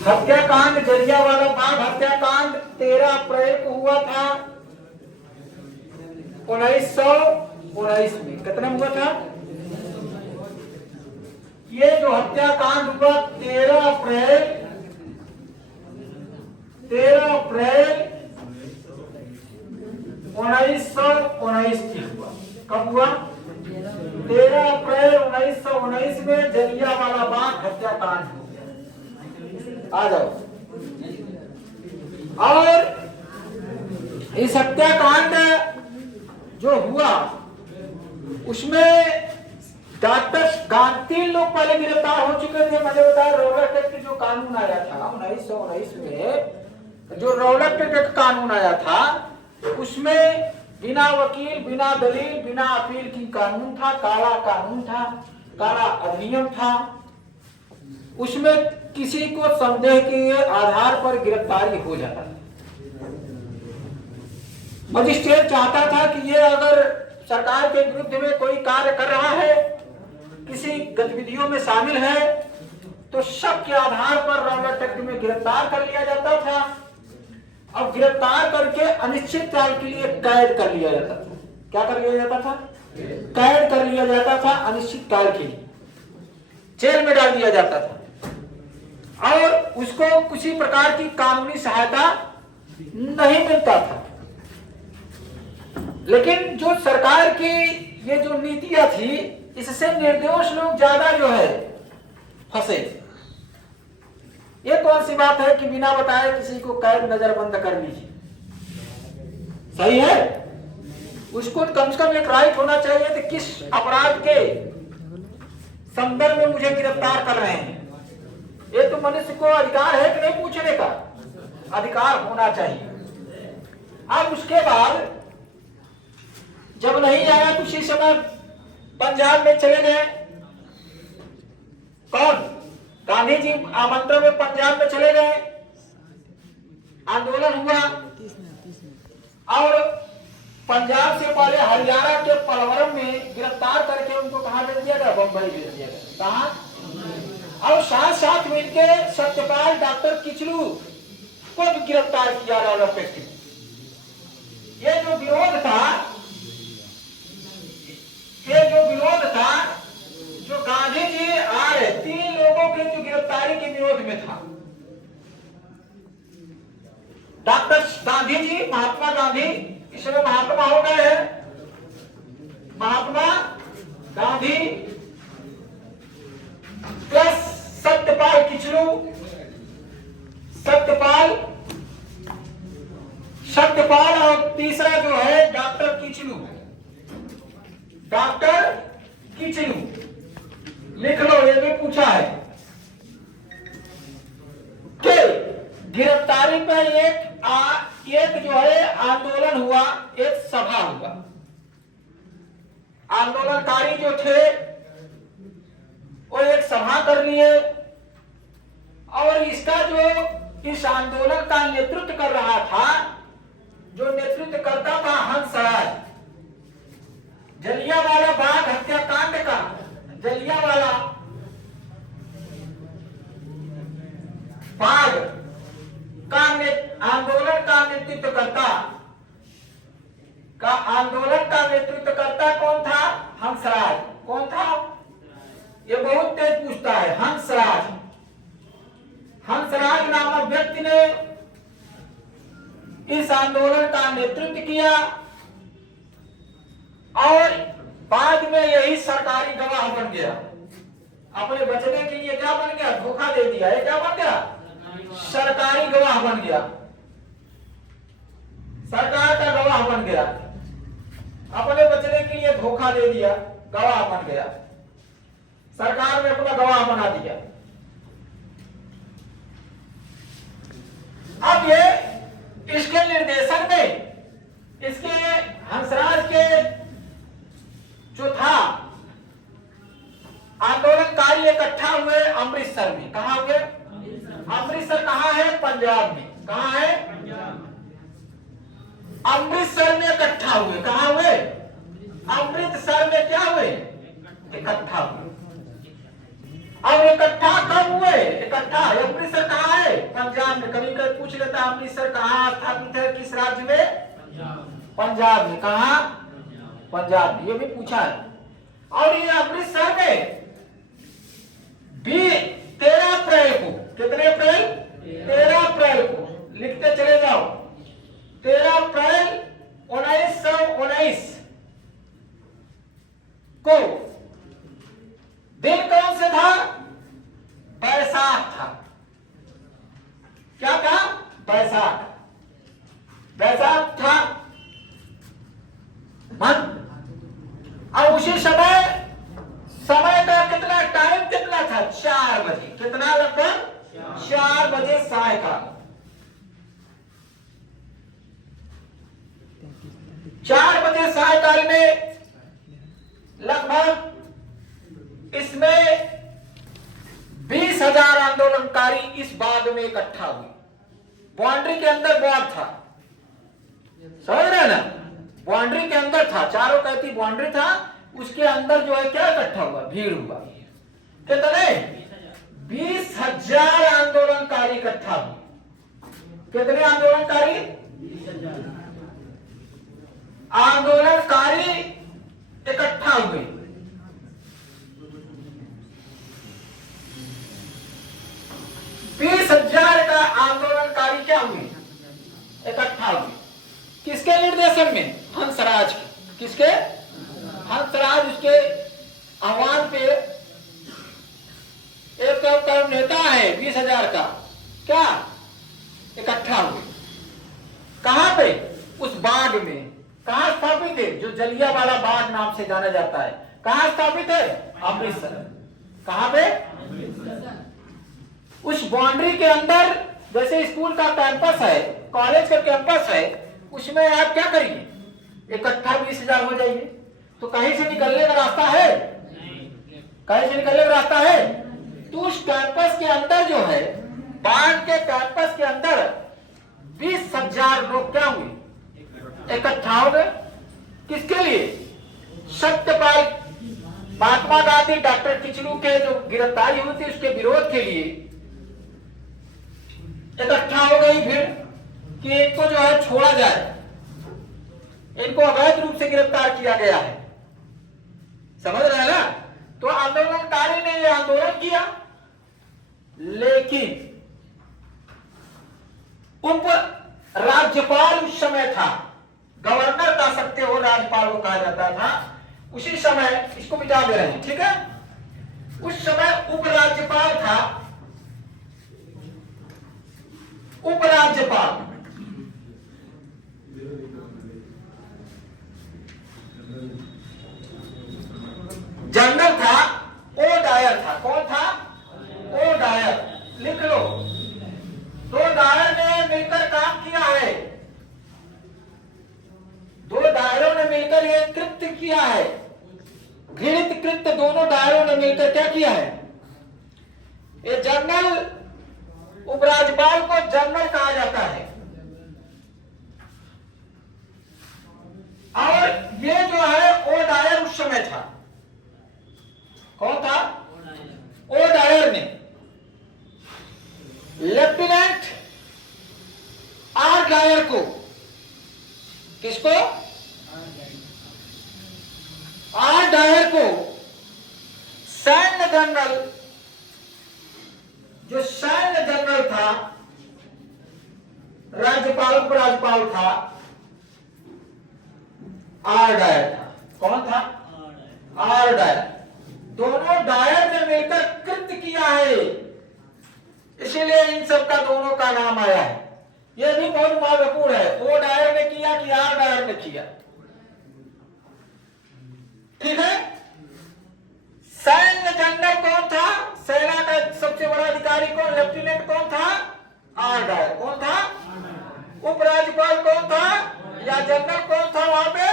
हत्याकांड, जलियांवाला बाग हत्याकांड 13 अप्रैल को हुआ था 1919 में। कितने में हुआ था? ये जो हत्याकांड हुआ 13 अप्रैल 1919 की हुआ। कब हुआ? 13 अप्रैल 1919 में जलियांवाला बाग हत्याकांड हो गया। आ जाओ। और इस हत्याकांड जो हुआ उसमें डॉक्टर 3 लोग पहले गिरफ्तार हो चुके थे। मैंने बताया रौलट एक्ट जो कानून आया था 1919 में, जो रौलट एक्ट कानून आया था उसमें बिना वकील, बिना दलील, बिना अपील की कानून था, काला कानून था, काला अधिनियम था। उसमें किसी को संदेह के आधार पर गिरफ्तारी हो जाता था। मजिस्ट्रेट चाहता था कि ये अगर सरकार के विरुद्ध में कोई कार्य कर रहा है, किसी गतिविधियों में शामिल है, तो शक के आधार पर रौलट एक्ट में गिरफ्तार कर लिया जाता था और गिरफ्तार करके अनिश्चित काल के लिए कैद कर लिया जाता था। क्या कर लिया जाता था? कैद कर लिया जाता था अनिश्चित काल के लिए, जेल में डाल दिया जाता था और उसको किसी प्रकार की कानूनी सहायता नहीं मिलता था। लेकिन जो सरकार की ये जो नीतियां थी, इससे निर्दोष लोग ज्यादा जो है फंसे। ये कौन सी बात है कि बिना बताए किसी को कैद नजरबंद कर लीजिए? सही है? उसको कम से कम एक राइट होना चाहिए कि किस अपराध के संदर्भ में मुझे गिरफ्तार कर रहे हैं। ये तो मनुष्य को अधिकार है कि नहीं पूछने का? अधिकार होना चाहिए। अब उसके बाद जब नहीं आया तो उसी समय पंजाब में चले गए। कौन? गांधी जी आमंत्रण में पंजाब में चले गए, आंदोलन हुआ और पंजाब से पहले हरियाणा के पलवरम में गिरफ्तार करके उनको कहां भेज दिया गया? बम्बई भेज दिया गया। कहां? और साथ साथ मिलकर सत्यपाल डॉक्टर किचलू को भी गिरफ्तार किया रौलट एक्ट में। ये जो विरोध था, जो गांधी जी आए 3 लोगों के जो गिरफ्तारी के विरोध में था। डॉक्टर गांधी जी, महात्मा गांधी, इस समय महात्मा हो गए हैं, महात्मा गांधी प्लस सत्यपाल किचलू, सत्यपाल और तीसरा जो है डॉक्टर किचलू। लिख लो, ये भी पूछा है कि गिरफ्तारी पर एक जो है आंदोलन हुआ, एक सभा हुआ। आंदोलनकारी जो थे वो एक सभा कर लिए और इसका जो इस आंदोलन का नेतृत्व कर रहा था, जो नेतृत्व करता था हंसराज। जलियांवाला बाग हत्याकांड का, जलियांवाला बाग का आंदोलन का नेतृत्व करता कौन था? हंसराज। कौन था? ये बहुत तेज पूछता है। हंसराज नामक व्यक्ति ने इस आंदोलन का नेतृत्व किया और बाद में यही सरकारी गवाह बन गया। अपने बचने के लिए क्या बन गया? धोखा दे दिया। ये क्या बन गया? सरकारी गवाह बन गया, सरकार का गवाह बन गया। अपने बचने के लिए धोखा दे दिया, गवाह बन गया, सरकार ने अपना गवाह बना दिया। अब ये इसके निर्देशन में, इसके हंसराज के जो था आंदोलनकारी इकट्ठा हुए अमृतसर में। कहां हुए? अमृतसर कहां है? पंजाब में। कहां है? अमृतसर में इकट्ठा हुए। कहां हुए? अमृतसर में क्या हुए? इकट्ठा हुए। अब इकट्ठा कब हुए? इकट्ठा अमृतसर कहां है? पंजाब में। कभी कभी पूछ लेता अमृतसर कहाँ स्थापित है, किस राज्य में? पंजाब में। कहा? पंजाब में, ये भी पूछा है। और ये अमृतसर में 13 अप्रैल को, कितने अप्रैल? 13 अप्रैल को, लिखते चले जाओ। 13 अप्रैल 1919 को दिन कौन से था? बैसाख था। क्या था? बैसाख। बैसाख था मन। और उसी समय का कितना टाइम कितना था? 4 बजे। कितना? लगभग 4 बजे सायकाल। 4 बजे सायकाल में लगभग इसमें 20,000 आंदोलनकारी इस बाग में इकट्ठा हुए। बाउंड्री के अंदर बाग था, समझ रहे ना? बाउंड्री के अंदर था, चारों कहती बाउंड्री था, उसके अंदर जो है क्या इकट्ठा हुआ? भीड़ हुआ। कितने? 20,000 आंदोलनकारी इकट्ठा हुए। कितने आंदोलनकारी? आंदोलनकारी इकट्ठा हुए। बीस 20,000 का आंदोलनकारी क्या हुए? इकट्ठा हुए। किसके निर्देशन में? हंसराज के। किसके? हंसराज। उसके आह्वान पे एक नेता है 20,000 का, क्या इकट्ठा हुए। कहां पे? उस बाग में। कहां स्थापित है? जो जलियांवाला बाग नाम से जाना जाता है। कहां स्थापित है? अमृतसर। कहां पे? उस बाउंड्री के अंदर, जैसे स्कूल का कैंपस है, कॉलेज का कैंपस है, उसमें आप क्या करिए? इकट्ठा 20,000 हो जाइए। तो कहीं से निकलने का रास्ता है? कहीं से निकलने का रास्ता है? तो उस कैंपस के अंदर जो है, बाग के कैंपस के अंदर 20,000 लोग क्या हुए? इकट्ठा हो गए। किसके लिए? सत्यपाल, महात्मा गांधी, डॉक्टर किचलू के जो गिरफ्तारी हुई थी उसके विरोध के लिए इकट्ठा हो गई भीड़ कि इनको जो है छोड़ा जाए। इनको अवैध रूप से गिरफ्तार किया गया है, समझ रहे हैं ना? तो आंदोलनकारी ने यह आंदोलन किया, लेकिन उप राज्यपाल उस समय था, गवर्नर कह सकते हो, राज्यपाल को कहा जाता था उसी समय। इसको मिटा दे रहे हैं, ठीक है? उस समय उपराज्यपाल था, उपराज्यपाल। जनरल था ओ डायर था। कौन था? O Dyer. लिख लो। दो डायर ने मिलकर काम किया है। दो डायरों ने मिलकर ये कृत्य किया है। घृणित कृत्य दोनों डायरों ने मिलकर क्या किया है? ये जनरल, उपराज्यपाल को जनरल कहा जाता है। और ये जो है ओ डायर उस समय था। कौन था? ओ डायर ने लेफ्टिनेंट आर डायर को, किसको? आर डायर को सैन्य जनरल, जो सैन्य जनरल था, राज्यपाल उपराज्यपाल था, आर डायर था। कौन था? R Dyer. दोनों डायर ने मिलकर कृत्य किया है, इसीलिए इन सब का दोनों का नाम आया है। यह भी बहुत महत्वपूर्ण है। ओ डायर ने किया कि आर डायर ने किया, ठीक है? सैन्य जनरल कौन था? सेना का सबसे बड़ा अधिकारी कौन? लेफ्टिनेंट कौन था? R Dyer. कौन था? उपराज्यपाल कौन था या जनरल कौन था वहां पे?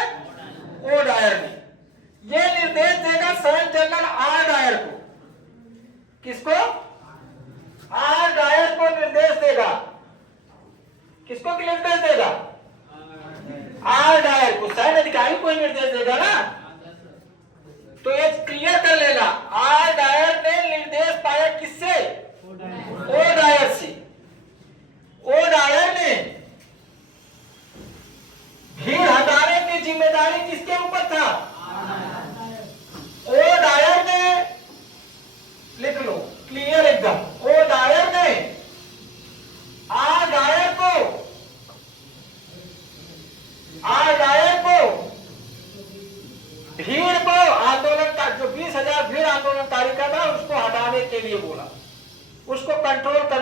ओ डायर ने। ये निर्देश देगा सैन्य जनरल आर डायर को। किसको? आर डायर को निर्देश देगा। किसको निर्देश देगा? आर डायर को। सैन्य अधिकारी को निर्देश देगा ना। तो ये क्लियर कर लेना, आर डायर ने निर्देश पाया किससे? ओ डायर से।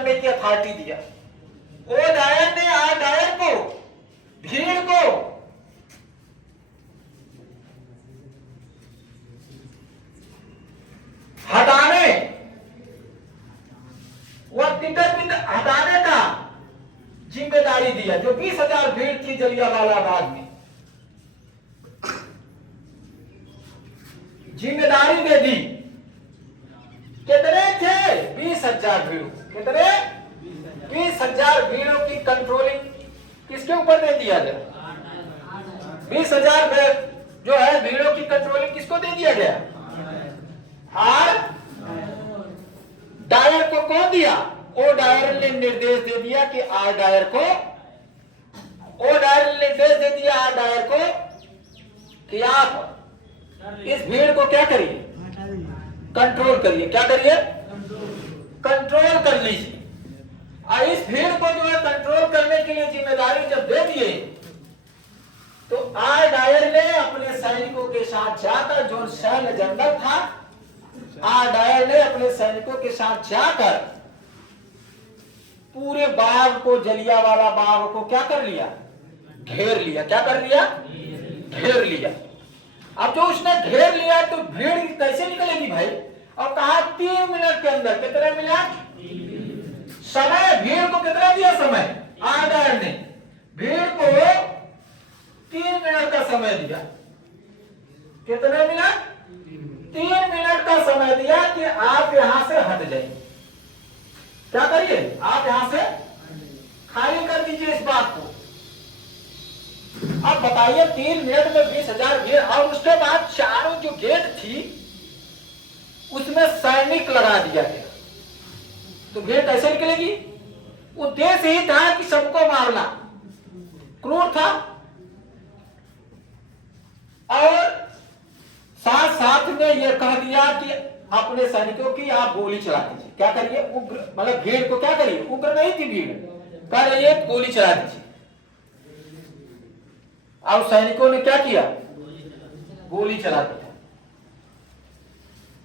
करने की अथॉरिटी दिया। ओ डायर ने आर डायर को, भीड़ को हटाने, वह तिब्बत हटाने का जिम्मेदारी दिया। जो 20,000 भीड़ थी जलियांवाला बाग में, जिम्मेदारी दे दी। कितने थे? 20,000 भीड़। कितने? 20,000 भीड़ों की कंट्रोलिंग किसके ऊपर दे दिया गया? 20,000 जो है भीड़ों की कंट्रोलिंग किसको दे दिया गया? आर डायर को कौन दिया? ओ डायर ने निर्देश दे दिया कि आर डायर को, ओ डायर ने निर्देश दे दिया आर डायर को कि आप इस भीड़ को क्या करिए? कंट्रोल करिए। क्या करिए? कंट्रोल कर लीजिए। और इस भीड़ को जो है कंट्रोल करने के लिए जिम्मेदारी जब दे दिए, तो आर डायर ने अपने सैनिकों के साथ जाकर, जो सैन्य जनरल था, आर डायर ने अपने सैनिकों के साथ जाकर पूरे बाग को, जलियांवाला बाग को क्या कर लिया? घेर लिया। क्या कर लिया? घेर लिया। अब जो उसने घेर लिया तो भीड़ कैसे निकलेगी भाई? और कहा 3 मिनट के अंदर। कितने मिनट समय? भीड़ को कितना दिया समय? आर डायर ने भीड़ को 3 मिनट का समय दिया। कितने मिनट? 3 मिनट का समय दिया कि आप यहां से हट जाइए। क्या करिए? आप यहां से खाली कर दीजिए इस बात को। अब बताइए 3 मिनट में 20,000 भीड़, और उसके बाद चारों जो गेट थी उसमें सैनिक लगा दिया गया, तो भीड़ कैसे निकलेगी? उद्देश्य ही था कि सबको मारना, क्रूर था। और साथ साथ में यह कह दिया कि अपने सैनिकों की आप गोली चला दीजिए। क्या करिए? उग्र, मतलब भीड़ को क्या करिए? उग्र नहीं थी भीड़, कह रही है गोली चला दीजिए। और सैनिकों ने क्या किया? गोली चला दिया।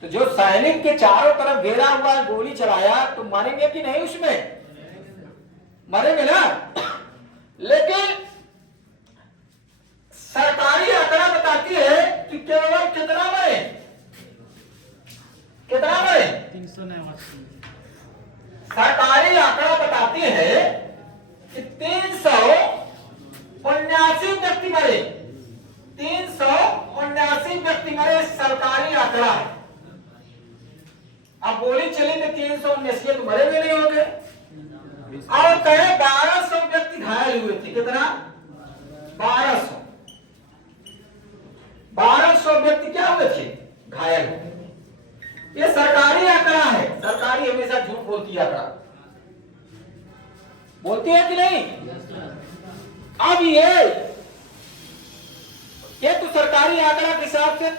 तो जो सैनिक के चारों तरफ घेरा हुआ गोली चलाया, तो मरेंगे कि नहीं? उसमें मरेंगे ना। लेकिन सरकारी आंकड़ा बताती है कि केवल कितना मरे? कितना मरे? 389। सरकारी आंकड़ा बताती है कि 379 व्यक्ति मरे। 379 व्यक्ति मरे, सरकारी आंकड़ा है। अब गोली चली तो 379 तो मरे भी नहीं होंगे। और कहे 1200 व्यक्ति घायल हुए थे। कितना? 1200। 1200 व्यक्ति क्या हुए थे? घायल हुए। ये सरकारी आंकड़ा है। सरकारी हमेशा झूठ बोलती है, आंकड़ा बोलती है कि नहीं? अब ये तो सरकारी आंकड़ा के हिसाब से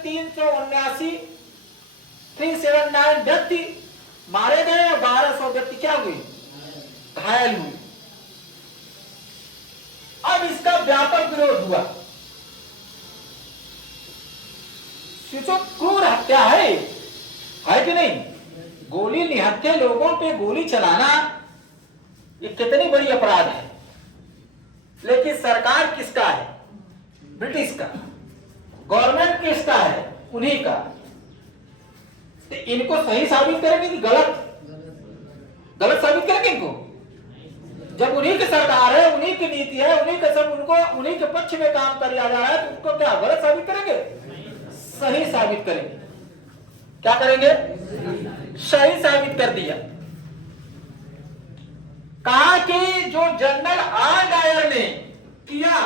379 व्यक्ति मारे गए और 1200 व्यक्ति क्या हुए? घायल हुए। अब इसका व्यापक विरोध हुआ। सोचो, क्रूर हत्या है कि नहीं? गोली निहत्थे लोगों पे गोली चलाना ये कितनी बड़ी अपराध है। लेकिन सरकार किसका है? ब्रिटिश का। गवर्नमेंट किसका है? उन्हीं का। तो इनको सही साबित करेंगे कि गलत? गलत साबित करेंगे इनको। जब उन्हीं की सरकार है, उन्हीं की नीति है, उन्हीं के सब, उनको उन्हीं के पक्ष में काम कर लिया जा रहा है, तो उनको क्या गलत साबित करेंगे? सही साबित करेंगे। क्या करेंगे? सही साबित कर दिया। कहा कि जो जनरल आर डायर ने किया,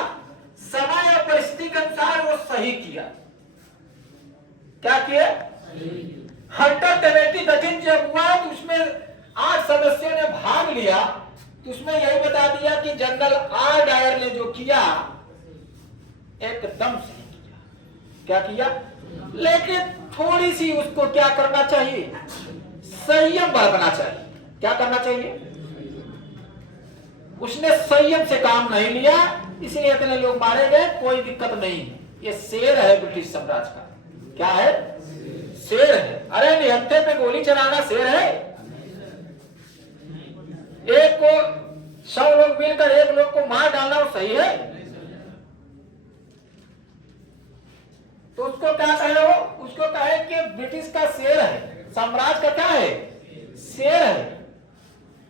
समय और परिस्थिति के अनुसार वो सही किया। क्या किया? हंटर कमेटी गठित जब हुआ तो उसमें 8 सदस्यों ने भाग लिया, तो उसमें यही बता दिया कि जनरल आर डायर ने जो किया एकदम सही किया। क्या किया? लेकिन थोड़ी सी उसको क्या करना चाहिए? संयम बरतना चाहिए। क्या करना चाहिए? उसने संयम से काम नहीं लिया, इसलिए इतने लोग मारे गए। कोई दिक्कत नहीं है। ये शेर है ब्रिटिश साम्राज्य का। क्या है? शेर है। अरे निहत्थे पे गोली चलाना शेर है? लोग मिलकर एक लोग को मार डालना वो सही है? तो उसको क्या कहे वो? उसको कहे कि ब्रिटिश का शेर है, साम्राज्य का क्या है? शेर है।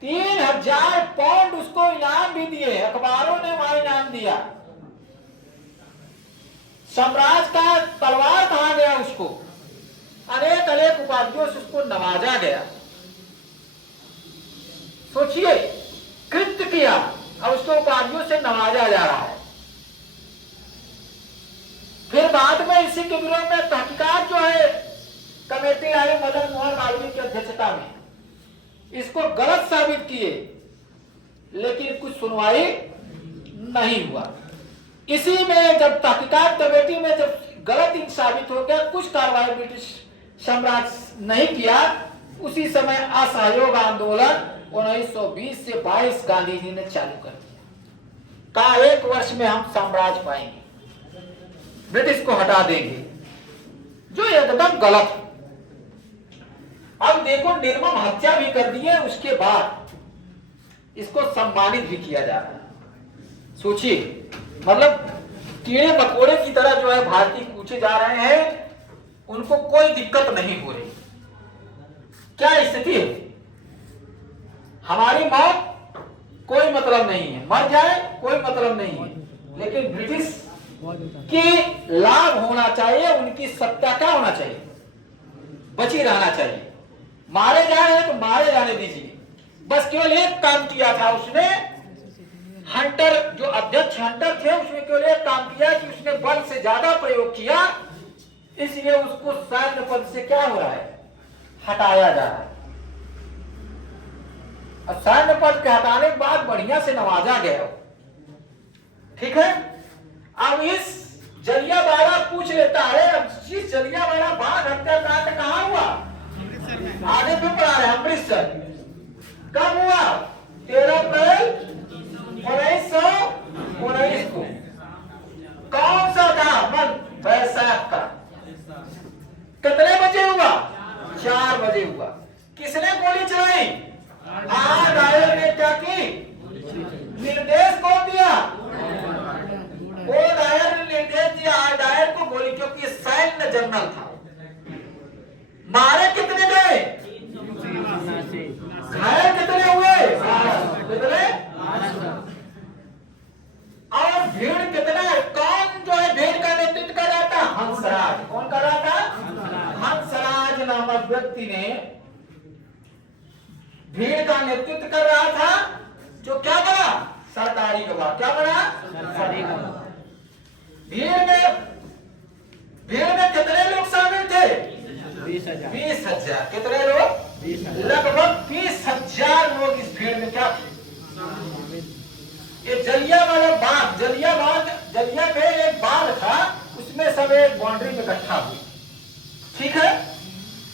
3000 पाउंड उसको इनाम भी दिए, अखबारों ने वहां इनाम दिया। साम्राज्य का तलवार कहा गया उसको, अनेक अनेक उपाधियों से उसको नवाजा गया। सोचिए, कृत्य किया और उसको उपाधियों से नवाजा जा रहा है। फिर बाद में इसी के विरोध में तहकीकात जो है कमेटी आई मदन मोहन मालवीय की अध्यक्षता में, इसको गलत साबित किए, लेकिन कुछ सुनवाई नहीं हुआ। इसी में जब तहकीकात कमेटी में जब गलत साबित हो गया, कुछ कार्रवाई ब्रिटिश साम्राज्य नहीं किया, उसी समय असहयोग आंदोलन 1920 से 22 गांधी जी ने चालू कर दिया। कहा 1 वर्ष में हम साम्राज्य पाएंगे, ब्रिटिश को हटा देंगे, जो एकदम गलत है। अब देखो, निर्मम हत्या भी कर दी है, उसके बाद इसको सम्मानित भी किया जा रहा है। सोचिए, मतलब कीड़े मकोड़े की तरह जो है भारतीय पूछे जा रहे हैं, उनको कोई दिक्कत नहीं हो रही। क्या स्थिति है? हमारी मौत कोई मतलब नहीं है, मर जाए कोई मतलब नहीं है, लेकिन ब्रिटिश की लाभ होना चाहिए, उनकी सत्ता क्या होना चाहिए? बची रहना चाहिए। मारे जा रहे हैं तो मारे जाने दीजिए। बस केवल एक काम किया था उसने, हंटर जो अध्यक्ष हंटर थे, उसने केवल एक काम किया कि उसने बल से ज्यादा प्रयोग किया, इसलिए उसको सैन्य पद से क्या हो रहा है? हटाया जा रहा है। और सैन्य पद के हटाने के बाद बढ़िया से नवाजा गया। ठीक है। अब इस जलियांवाला पूछ लेता है, अब जिस जलियांवाला बाग हत्याकांड कहाँ हुआ? आगे भी पढ़ा रहे, अमृतसर। कब हुआ? 13 अप्रैल 1919 को। कौन सा था? वैशाख का। कितने बजे हुआ? 4 बजे हुआ। किसने गोली चलाई? डायर ने क्या की? निर्देश कौन दिया? वो डायर ने निर्देश दिया डायर को गोली, क्योंकि सैन्य जनरल था। मारे कितने गए? घायल कितने हुए? कितने? और भीड़ कितना? कौन जो है भीड़ का नेतृत्व कर रहा था? हंसराज। कौन कर रहा था? हंसराज नामक व्यक्ति ने भीड़ का नेतृत्व कर रहा था, जो क्या बना? सरकारी गवाह। क्या बना? सरकारी गवाह। भीड़ में कितने लोग शामिल थे? 20,000। कितने लोग? लगभग 20,000 लोग इस भीड़ में क्या थे? ये जलियांवाला बाग, जलिया पे एक बाग था, उसमें सब एक बाउंड्री में इकट्ठा हुए। ठीक है,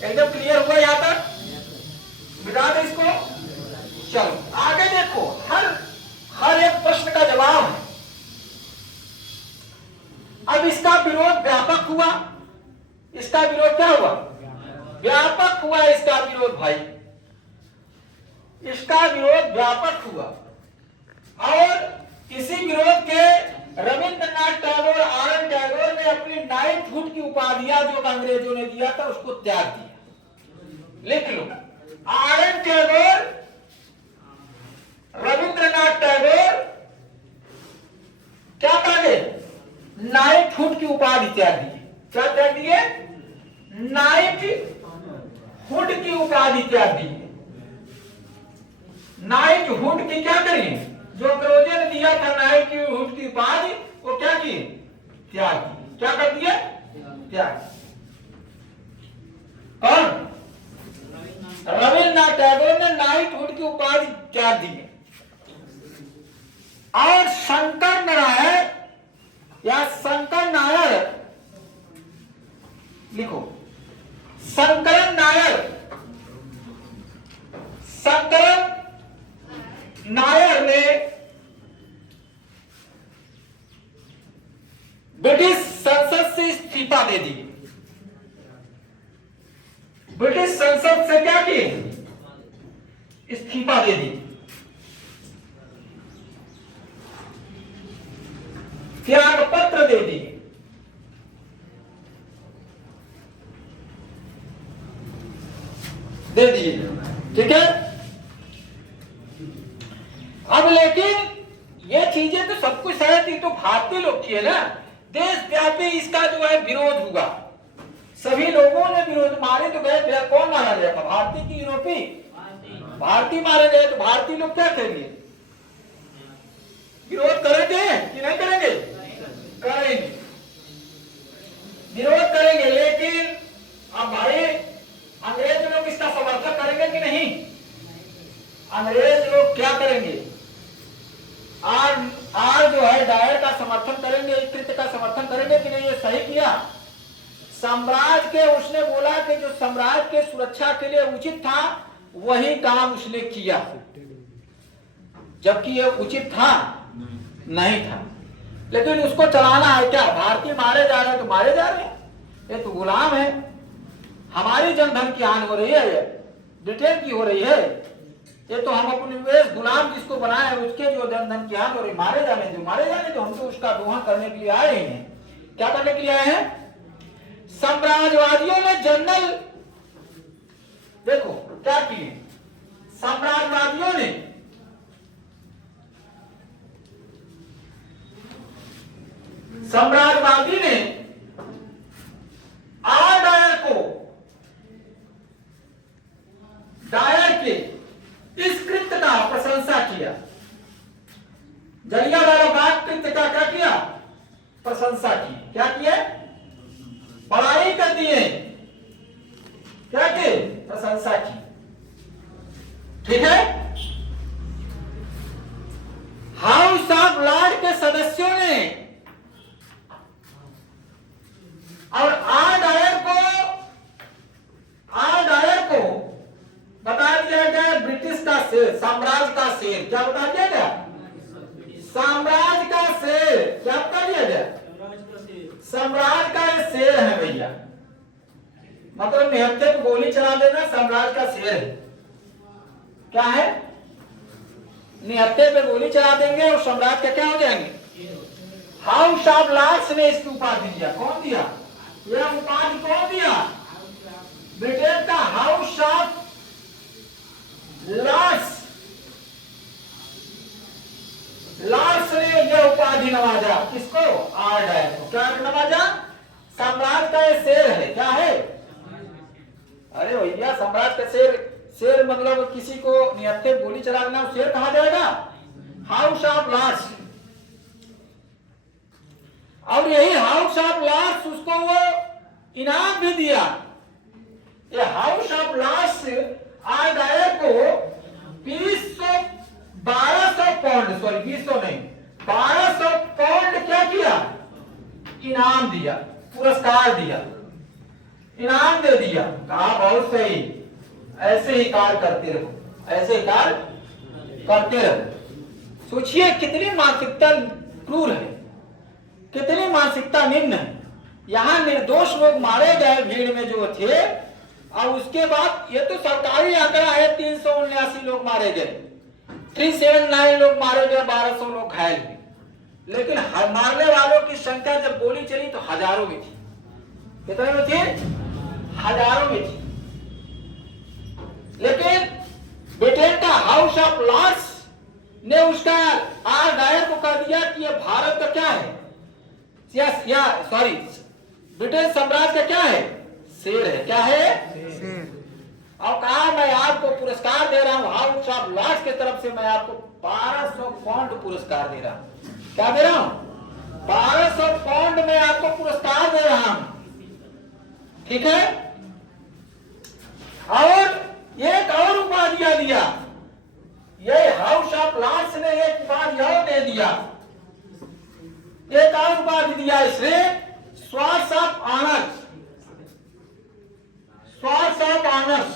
एकदम क्लियर हुआ यहाँ तक? मिटा दे इसको। चलो आगे देखो, हर एक प्रश्न का जवाब है। अब इसका विरोध व्यापक हुआ। इसका विरोध क्या हुआ? व्यापक हुआ इसका विरोध भाई। इसका विरोध व्यापक हुआ और इसी विरोध के रविंद्रनाथ टैगोर, आर एन टैगोर ने अपनी नाइटहुड की उपाधियां जो अंग्रेजों ने दिया था उसको त्याग दिया। लिख लो, आर एन टैगोर, रविंद्रनाथ टैगोर क्या त्यागे? नाइटहुड की उपाधि त्याग दी। क्या त्याग दिए? नाइटहुड की उपाधि त्याग दी। नाइटहुड की क्या करिए? जो अंग्रेजों ने दिया था नाइटहुड की उपाधि, वो क्या किए? त्याग दिए। क्या कर दिए? त्याग। कौन? रविन्द्रनाथ टैगोर ने नाइटहुड की उपाधि त्याग दी। और शंकर नारायण या शंकर नायर, लिखो, शंकरन नायर, शंकरन नायर ने ब्रिटिश संसद से इस्तीफा दे दी। ब्रिटिश संसद से क्या किए? इस्तीफा दे दी। त्याग पत्र दे दिए। ठीक है। अब लेकिन ये चीजें तो सब कुछ है, तो भारतीय लोग की है ना, देशव्यापी इसका जो है विरोध हुआ, सभी लोगों ने विरोध, मारे तो गए, कौन मारा गया था, भारतीय की यूरोपी, भारतीय मारे गए। तो भारतीय लोग क्या करेंगे, विरोध करेंगे कि नहीं करेंगे, करेंगे, विरोध करेंगे। लेकिन अब भाई अंग्रेज लोग इसका समर्थन करेंगे कि नहीं, अंग्रेज लोग क्या करेंगे, आज जो है डायर का समर्थन करेंगे, कृत्य का समर्थन करेंगे कि नहीं, ये सही किया। साम्राज्य के, उसने बोला कि जो साम्राज्य के सुरक्षा के लिए उचित था वही काम उसने किया, जबकि ये उचित था नहीं था। लेकिन उसको चलाना है क्या, भारतीय मारे जा रहे हैं तो मारे जा रहे हैं, ये तो गुलाम है। हमारी जनधन की हानि हो रही है, ब्रिटेन की हो रही है, ये तो हम अपने निवेश गुलाम जिसको बनाए हैं उसके जो जनधन की हानि हो रही, मारे जाने दो, मारे जाने दो, हम तो उसका दोहन करने के लिए आए हैं। क्या करने के लिए आए हैं, साम्राज्यवादियों ने जनरल, देखो क्या किए, साम्राज्यवादियों ने साम्राज्यवादी ने डायर को, डायर के इस कृत्य का प्रशंसा किया, जलियांवाला बाग कृत्य का क्या किया, प्रशंसा की। क्या किए, बड़ाई कर दिए, क्या किए, प्रशंसा की। ठीक है। हाउस ऑफ लॉर्ड के सदस्यों ने और डायर को बता दिया गया ब्रिटिश का शेर, साम्राज्य का शेर। क्या बता दिया गया, साम्राज्य का शेर। क्या बता दिया गया, साम्राज्य का ये शेर है भैया, मतलब निहत्थे पे गोली चला देना साम्राज्य का शेर है। क्या है, निहत्थे पे गोली चला देंगे और साम्राज्य का क्या हो जाएंगे। हाउस ऑफ लॉर्ड्स ने इसकी उपाधि दिया, कौन दिया, यह उपाधि कौन दिया, ब्रिटेन का हाउस ऑफ लॉर्ड्स ने यह उपाधि नवाजा, किसको, डायर को। क्या नवाजा, साम्राज्य का ये शेर है। क्या है, अरे भैया साम्राज्य का शेर, शेर मतलब किसी को निहत्थे गोली चला देना शेर कहा जाएगा, हाउस ऑफ लॉर्ड्स। और यही हाउस ऑफ लॉर्ड्स उसको वो इनाम भी दिया। ये हाउस ऑफ लॉर्ड्स डायर को 1200 पाउंड, सॉरी 200 नहीं, 1200 पाउंड क्या किया, इनाम दिया, पुरस्कार दिया, इनाम दे दिया। कहा बहुत सही, ऐसे ही कार्य करते रहो, ऐसे ही कार्य करते रहो। सोचिए कितनी मानसिकता क्रूर है, कितनी मानसिकता निम्न है। यहाँ निर्दोष लोग मारे गए भीड़ में जो थे, और उसके बाद ये तो सरकारी आंकड़ा है, 379 लोग मारे गए, 379 लोग मारे गए, 1200 लोग घायल हुए। लेकिन मारने वालों की संख्या जब गोली चली तो हजारों में थी। कितने में थी, हजारों में थी। लेकिन ब्रिटेन का हाउस ऑफ लॉर्ड्स ने उसका डायर को कह दिया कि यह भारत का क्या है, या सॉरी ब्रिटिश साम्राज्य का क्या है, शेर है। क्या है, और कहा मैं आपको पुरस्कार दे रहा हूं, हाउस ऑफ लॉर्ड्स की तरफ से मैं आपको 1200 पाउंड पुरस्कार दे रहा हूं। क्या दे रहा हूं, 1200 पाउंड में आपको पुरस्कार दे रहा हूं। ठीक है। और एक और उपाधियां दिया, ये हाउस ऑफ लॉर्ड्स ने एक उपाधि और दे दिया, एक और उपाधि दिया इसे, swords of honours. Swords of honours,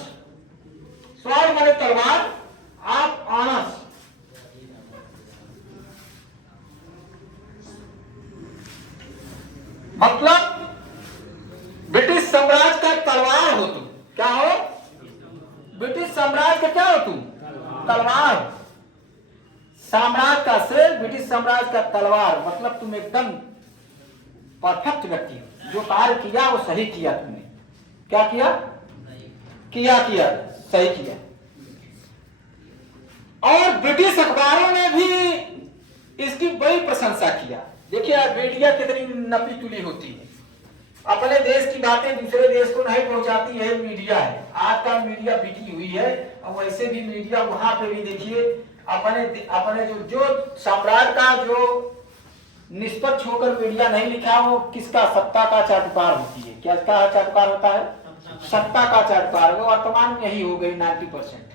sword माने तलवार, ऑफ ऑनर्स मतलब ब्रिटिश साम्राज्य का तलवार हो तुम। क्या हो, ब्रिटिश साम्राज्य का क्या हो तुम, तलवार। साम्राज्य का शेर, ब्रिटिश साम्राज्य का तलवार, मतलब तुम एकदम परफेक्ट व्यक्ति हो, जो कार्य किया वो सही किया तुमने। क्या किया? किया सही किया। और ब्रिटिश अखबारों ने भी इसकी बड़ी प्रशंसा किया। देखिए मीडिया कितनी नपी तुली होती है, अपने देश की बातें दूसरे देश को नहीं पहुंचाती है, मीडिया है। आजकल मीडिया बिकी हुई है, और वैसे भी मीडिया वहां पे भी देखिए अपने जो साम्राज्य का जो निष्पक्ष होकर मीडिया नहीं लिखा, वो किसका? सत्ता का चाटुकार होती है। क्या इसका चाटुकार होता है? सत्ता का चाटुकार। वो वर्तमान में यही हो गई 90%।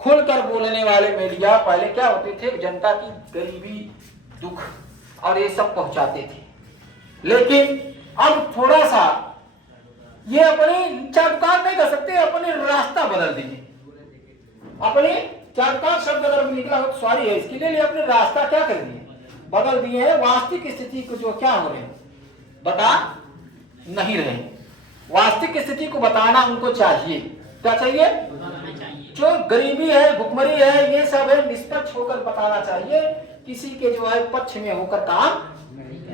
खुलकर बोलने वाले मीडिया पहले क्या होते थे? जनता की गरीबी, दुख और ये सब पहुंचाते थे, लेकिन अब थोड़ा सा ये अपने चाटुकार नहीं कर सकते, अपने रास्ता बदल दिए। अपने चाटुकार शब्द अगर निकला हो तो सॉरी है इसके लिए, अपने रास्ता क्या कर दिए? बदल दिए हैं। वास्तविक स्थिति को जो क्या हो रहे हैं बता नहीं रहे। वास्तविक स्थिति को बताना उनको चाहिए। क्या चाहिए? जो गरीबी है, भुखमरी है, ये सब है, निष्पक्ष होकर बताना चाहिए। किसी के जो है पक्ष में होकर काम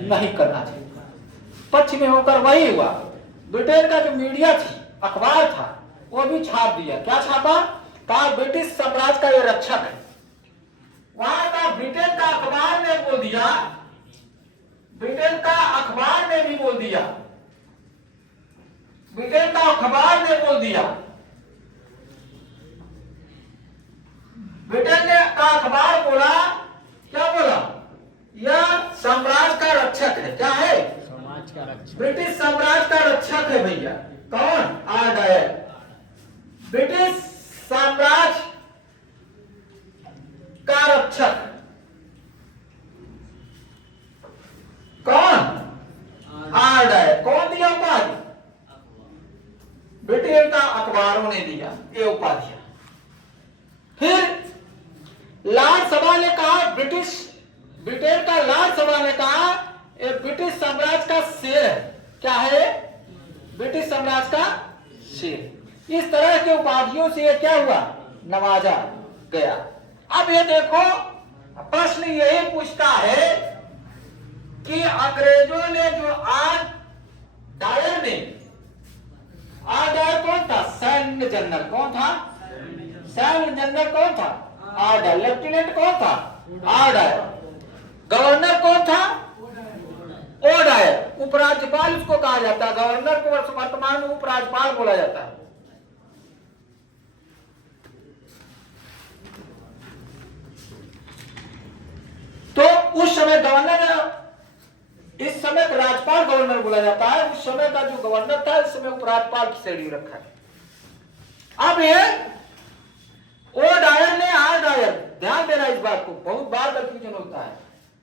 नहीं करना चाहिए। पक्ष में होकर वही हुआ। ब्रिटेन का जो मीडिया थी, अखबार था, वो भी छाप दिया। क्या छापा? कहा ब्रिटिश साम्राज्य का ये रक्षक है। वहां का ब्रिटेन का अखबार ने बोल दिया, ब्रिटेन का अखबार ने भी बोल दिया, ब्रिटेन का अखबार ने बोल दिया, ब्रिटेन का अखबार बोला, क्या बोला? यह साम्राज्य का रक्षक है। क्या है? समाज का रक्षक। ब्रिटिश साम्राज्य का रक्षक है भैया। कौन? आर्डायर। ब्रिटिश साम्राज्य का रक्षक कौन? आर्डायर। कौन दिया उपाधि? ब्रिटेन का अखबारों ने दिया ये उपाधि। फिर लॉर्ड सभा ने कहा, ब्रिटेन का लॉर्ड सभा ने कहा ये ब्रिटिश साम्राज्य का शेर है। क्या है? ब्रिटिश साम्राज्य का शेर। इस तरह के उपाधियों से ये क्या हुआ? नवाजा गया। अब ये देखो, प्रश्न यही पूछता है कि अंग्रेजों ने जो आर्डायर कौन था? सैन्य जनरल। कौन था? सैन्य जनरल कौन था? आर्डायर। लेफ्टिनेंट कौन था? आर्डायर। गवर्नर कौन था? ओडायर। उपराज्यपाल उसको कहा जाता है। गवर्नर को वर्तमान में उपराज्यपाल बोला जाता है। तो उस समय गवर्नर, इस समय राज्यपाल गवर्नर बोला जाता है। उस समय का जो गवर्नर था, इस समय उपराज्यपाल की श्रेणी रखा है। अब ये ओडायर ने आर्डायर, ध्यान देना इस बात को, बहुत बार कंफ्यूजन होता है।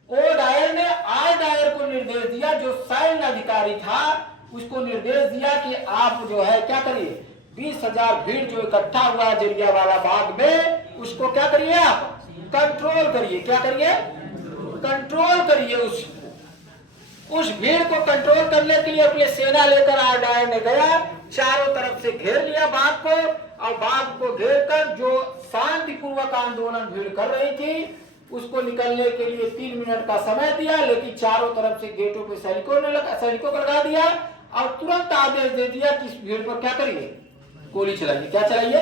ओडायर ने आर्डायर को निर्देश दिया, जो सैन्य अधिकारी था, उसको निर्देश दिया कि आप जो है क्या करिए, 20,000 भीड़ जो इकट्ठा हुआ जलियांवाला बाग में, उसको क्या करिए? आप कंट्रोल करिए। क्या करिए? कंट्रोल करिए। उस भीड़ को कंट्रोल करने के लिए अपनी सेना लेकर आर्डायर ने गया, चारों तरफ से घेर लिया बाग को, और बाग को घेर कर जो शांतिपूर्वक आंदोलन भीड़ कर रही थी, उसको निकलने के लिए 3 मिनट का समय दिया, लेकिन चारों तरफ से गेटों पे सैनिकों को लगा दिया, और तुरंत आदेश दे दिया कि इस भीड़ पर क्या करिए? गोली चलाइए। क्या चलाइए?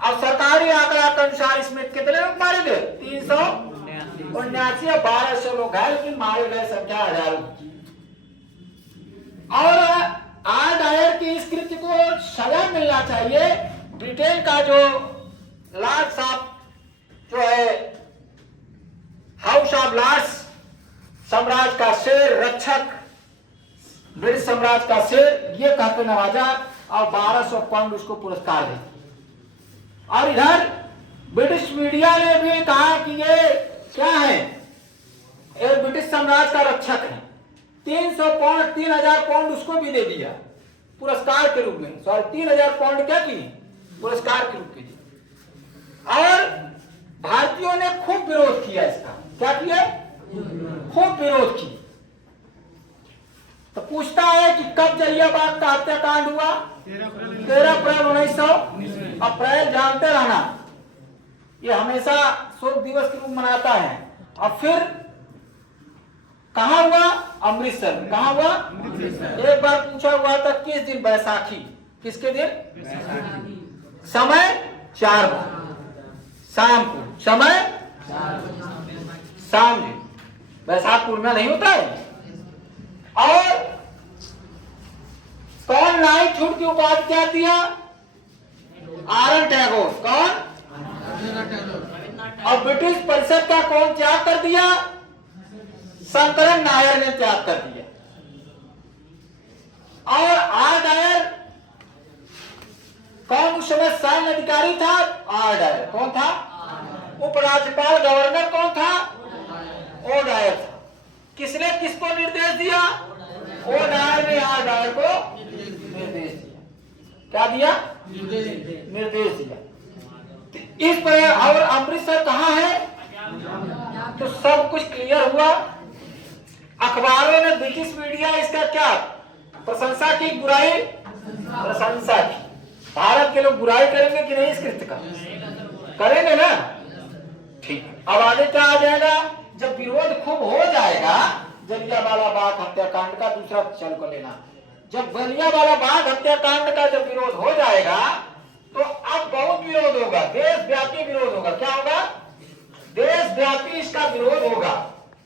अब सरकारी आंकड़ा के अनुसार इसमें कितने लोग मारे गए? 379 या 1200 लोग घायल, लेकिन मारे गए संख्या हजारों। और आर्डायर की इस कृत्य को सजा मिलना चाहिए। ब्रिटेन का जो लॉर्ड साहब जो है, हाउस ऑफ लॉर्ड्स, साम्राज्य का शेर, रक्षक, ब्रिटिश साम्राज्य का शेर, ये कहकर नवाजा, और 1200 पाउंड उसको पुरस्कार दे। और इधर ब्रिटिश मीडिया ने भी कहा कि ये क्या है? ये ब्रिटिश साम्राज्य का रक्षक है। 300 पाउंड, 3000 पाउंड उसको भी दे दिया पुरस्कार के रूप में। सॉरी, 3000 पाउंड क्या की? पुरस्कार के रूप में दी। और भारतीयों ने खूब विरोध किया इसका। क्या किया? खूब विरोध किया। तो पूछता है कि कब जलियांवाला का हत्याकांड हुआ? 13 अप्रैल 1900। अप्रैल जानते रहना, ये हमेशा शोक दिवस के रूप मनाता है। और फिर कहाँ हुआ? अमृतसर में। कहाँ हुआ? एक बार पूछा हुआ था किस दिन? बैसाखी। किसके दिन? समय 4 बजे शाम को, समय शाम दिन, बैसाख पूर्णिमा नहीं होता है। और कौन नाइट छूट की उपाधि क्या दिया? R N Tagore. कौन? और ब्रिटिश परिषद का कौन त्याग कर दिया? शंकरन नायर ने त्याग कर दिया। और आर डायर कौन उस समय सैन्य अधिकारी था? R Dyer. कौन था? उपराज्यपाल गवर्नर कौन था? ओ डायर था। किसने किसको निर्देश दिया? ओ डायर ने आर डायर को निर्देश दिया। क्या दिया? निर्देश दिया। इस पर। और अमृतसर कहाँ है? तो सब कुछ क्लियर हुआ। अखबारों ने, ब्रिटिश मीडिया इसका क्या प्रशंसा की, बुराई प्रशंसा की। भारत के लोग बुराई करेंगे कि नहीं? इस कृत्य का करेंगे ना? ठीक। अब आगे क्या आ जाएगा? जब विरोध खूब हो जाएगा, जलियांवाला बाग हत्याकांड का दूसरा चल को लेना। जब जलियांवाला बाग हत्याकांड का जब विरोध हो जाएगा तो अब बहुत विरोध होगा, देशव्यापी विरोध होगा। क्या होगा? देशव्यापी इसका विरोध होगा।